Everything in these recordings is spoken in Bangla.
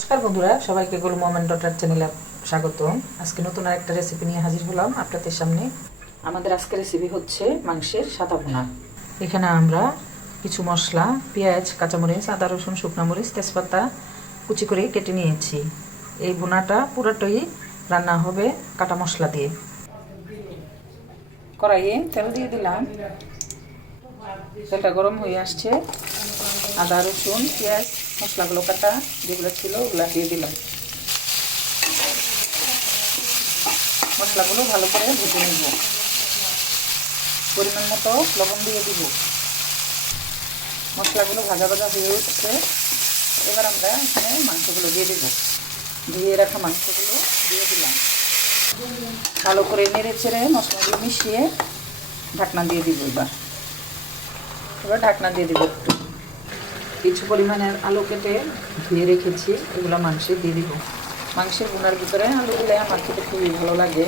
নমস্কার বন্ধুরা, সবাইকে গোল মোমেন্ট ডটার চ্যানেলে স্বাগত। আজকে নতুন আরেকটা রেসিপি নিয়ে হাজির হলাম আপনাদের সামনে। আমাদের আজকের রেসিপি হচ্ছে মাংসের সাদা ভুনা। এখানে আমরা কিছু মশলা, পেঁয়াজ, কাঁচামরিচ, আদা, রসুন, শুকনো মরিচ, তেজপাতা কুচি করে কেটে নিয়েছি। এই ভুনাটা পুরোটাই রান্না হবে কাটা মশলা দিয়ে। কড়াইয়ে তেল দিয়ে দিলাম, তেলটা গরম হয়ে আসছে। আদা, রসুন, পেঁয়াজ, মশলাগুলো কাটা যেগুলো ছিল ওগুলো দিয়ে দিলাম। মশলাগুলো ভালো করে ভেজে নেব। পরিমাণ মতো লবণ দিয়ে দিব। মশলাগুলো ভাজা ভাজা হয়ে উঠছে। এবার আমরা এখানে মাংসগুলো দিয়ে দেব। ধুয়ে রাখা মাংসগুলো দিয়ে দিলাম। ভালো করে নেড়ে চেড়ে মশলাগুলো মিশিয়ে ঢাকনা দিয়ে দিব। এবার ঢাকনা দিয়ে দিব। একটু কিছু পরিমাণের আলু কেটে ধুয়ে রেখেছি, এগুলো মাংসে দিয়ে দিব। মাংসের ভুনার ভিতরে আলু দিলে আমার খেতে খুবই ভালো লাগে।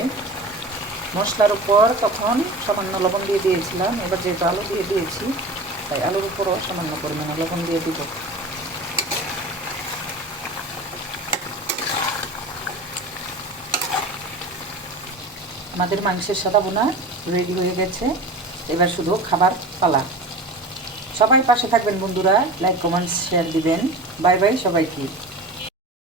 মশলার উপর তখন সামান্য লবণ দিয়ে দিয়েছিলাম, এবার যেহেতু আলু দিয়ে দিয়েছি তাই আলুর উপরও সামান্য পরিমাণে লবণ দিয়ে দিব। আমাদের মাংসের সাদা ভুনা রেডি হয়ে গেছে। এবার শুধু খাবার পালা। সবাই পাশে থাকবেন বন্ধুরা, লাইক কমেন্টস শেয়ার দিবেন। বাই বাই সবাইকে।